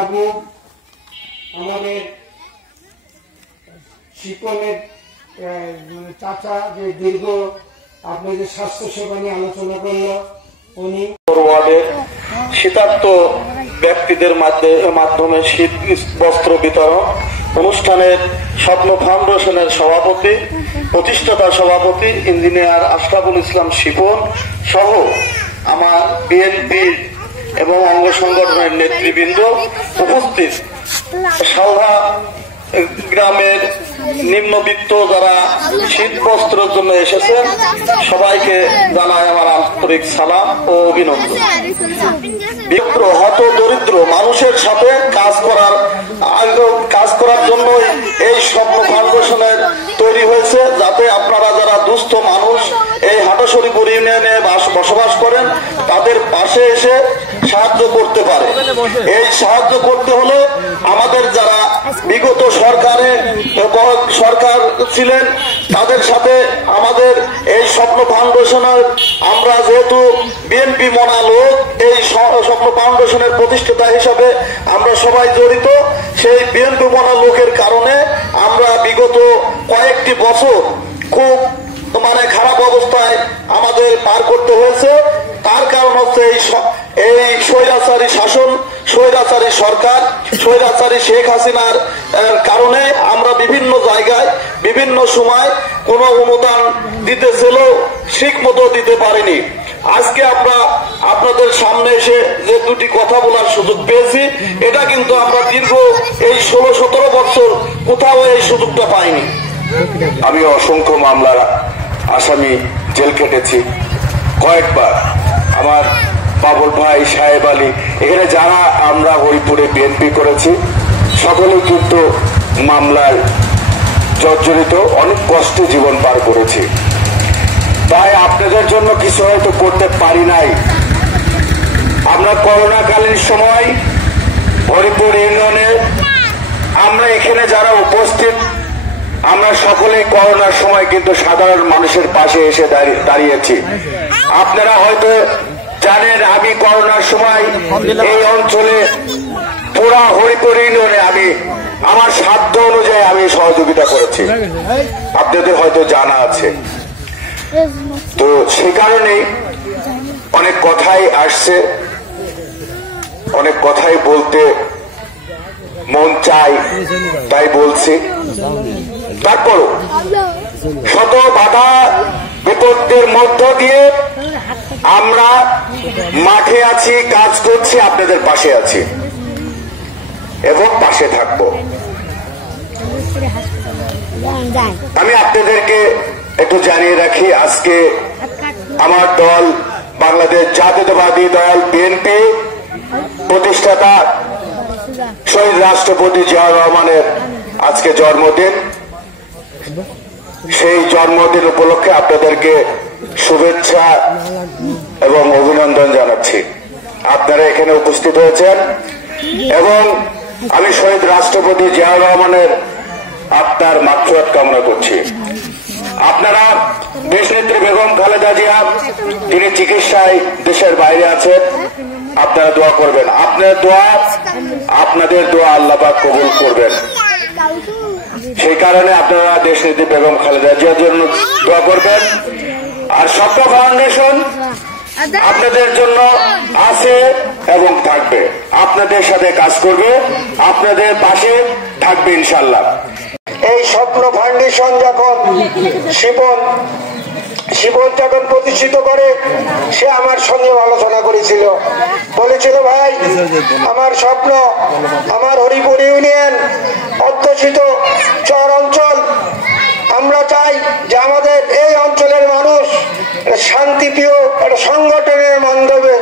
মাহবুব আমাদের শিপনের চাচা যে দীর্ঘ আপনাদের স্বাস্থ্য সেবা নিয়ে আলোচনা করলো, উনি ওয়ার্ডের শীতার্ত ব্যক্তিদের মাধ্যমে শীত বস্ত্র বিতরণ অনুষ্ঠানের স্বপ্ন ফাউন্ডেশনের সভাপতি, প্রতিষ্ঠাতা সভাপতি ইঞ্জিনিয়ার আশরাফুল ইসলাম শিপন সহ আমার বিএনপি এবং অঙ্গ সংগঠনের নেতৃবৃন্দ উপস্থিত, সালহা গ্রামের নিম্নবিত্ত যারা শীত বস্ত্রের জন্য এসেছেন সবাইকে জানাই আমার আন্তরিক সালাম ও অভিনন্দন। বিপ্র হত দরিদ্র মানুষের সাথে কাজ করার জন্য এই স্বপ্ন ফাউন্ডেশনের তৈরি হয়েছে, যাতে আপনারা যারা দুস্থ মানুষ এই হাটাশরীপুর ইউনিয়নে বসবাস করেন তাদের পাশে এসে সাহায্য করতে পারে। এই সাহায্য করতে হলে আমাদের যারা বিগত সরকার ছিলেন তাদের সাথে আমাদের এই স্বপ্ন ফাউন্ডেশনের, আমরা যেহেতু বিএনপি মনা লোক, এই স্বপ্ন ফাউন্ডেশনের প্রতিষ্ঠাতা হিসাবে আমরা সবাই জড়িত। সেই বিএনপি মনা লোকের কারণে আমরা বিগত কয়েকটি বছর খুব খারাপ অবস্থায় আমাদের পার করতে হয়েছে। তার কারণ হচ্ছে এই স্বৈরাচারী শাসন, স্বৈরাচারী সরকার, স্বৈরাচারী শেখ হাসিনার কারণে আমরা বিভিন্ন জায়গায় বিভিন্ন সময় কোনো অনুদান দিতেছিল, ঠিক মতো দিতে পারিনি। আজকে আমরা আপনাদের সামনে এসে যে দুটি কথা বলার সুযোগ পেয়েছি, এটা কিন্তু আমরা দীর্ঘ এই 16-17 বছর কোথাও এই সুযোগটা পাইনি। আমি অসংখ্য মামলার আসামি, জেল কেটেছি কয়েকবার। আমার বাবুল ভাই, সাহেব আলী, এখানে যারা আমরা হরিপুরে বিএনপি করেছি সকলেই কিন্তু মামলার জর্জরিত, অনেক কষ্টে জীবন পার করেছি। তাই আপনাদের জন্য কিছু হয়তো করতে পারি নাই। আমরা করোনাকালীন সময় হরিপুর ইউনিয়নে আমরা এখানে যারা উপস্থিত, আমরা সকলে করোনার সময় কিন্তু সাধারণ মানুষের পাশে এসে দাঁড়িয়েছি। আপনারা হয়তো জানেন আমি করোনার সময় এই অঞ্চলে পুরা হরিপুর ইউনিয়নে আমি আমার সাধ্য অনুযায়ী আমি সহযোগিতা করেছি, আপনাদের হয়তো জানা আছে। তো সে কারণেই অনেক কথাই আসছে, অনেক কথাই বলতে মন চাই, তাই বলছি। তারপরও শত বাধা বিপদের মধ্য দিয়ে আমরা মাঠে আছি, কাজ করছি, আপনাদের পাশে আছি এবং পাশে থাকবো। আমি আপনাদেরকে একটু জানিয়ে রাখি, আজকে আমার দল বাংলাদেশ জাতীয়তাবাদী দল বিএনপি প্রতিষ্ঠাতা শহীদ রাষ্ট্রপতি জিয়াউর রহমানের আজকে জন্মদিন। সেই জন্মদিন উপলক্ষে আপনাদেরকে শুভেচ্ছা এবং অভিনন্দন জানাচ্ছি। আপনারা এখানে উপস্থিত হয়েছেন এবং আমি শহীদ রাষ্ট্রপতি জিয়াউর রহমানের আপনার মাগফিরাত কামনা করছি। আপনারা দেশনেত্রী বেগম খালেদা জিয়া, তিনি চিকিৎসায় দেশের বাইরে আছেন, আপনারা দোয়া করবেন। আপনাদের দোয়া আল্লাহ পাক কবুল করবেন। সেই কারণে আপনারা দেশনেত্রী বেগম খালেদা জিয়ার জন্য দোয়া করবেন। আর স্বপ্ন ফাউন্ডেশন আপনাদের জন্য আছে এবং থাকবে, আপনাদের সাথে কাজ করবে, আপনাদের পাশে থাকবে ইনশাল্লাহ। এই স্বপ্ন ফাউন্ডেশন যখন শিবন যখন প্রতিষ্ঠিত করে, সে আমার সঙ্গে আলোচনা করেছিল, বলেছিল ভাই আমার স্বপ্ন, আমার হরিপুর ইউনিয়ন অধ্যুষিত চর অঞ্চল, আমরা চাই যে আমাদের এই অঞ্চলের মানুষ শান্তিপ্রিয় একটা সংগঠনের মাধ্যমে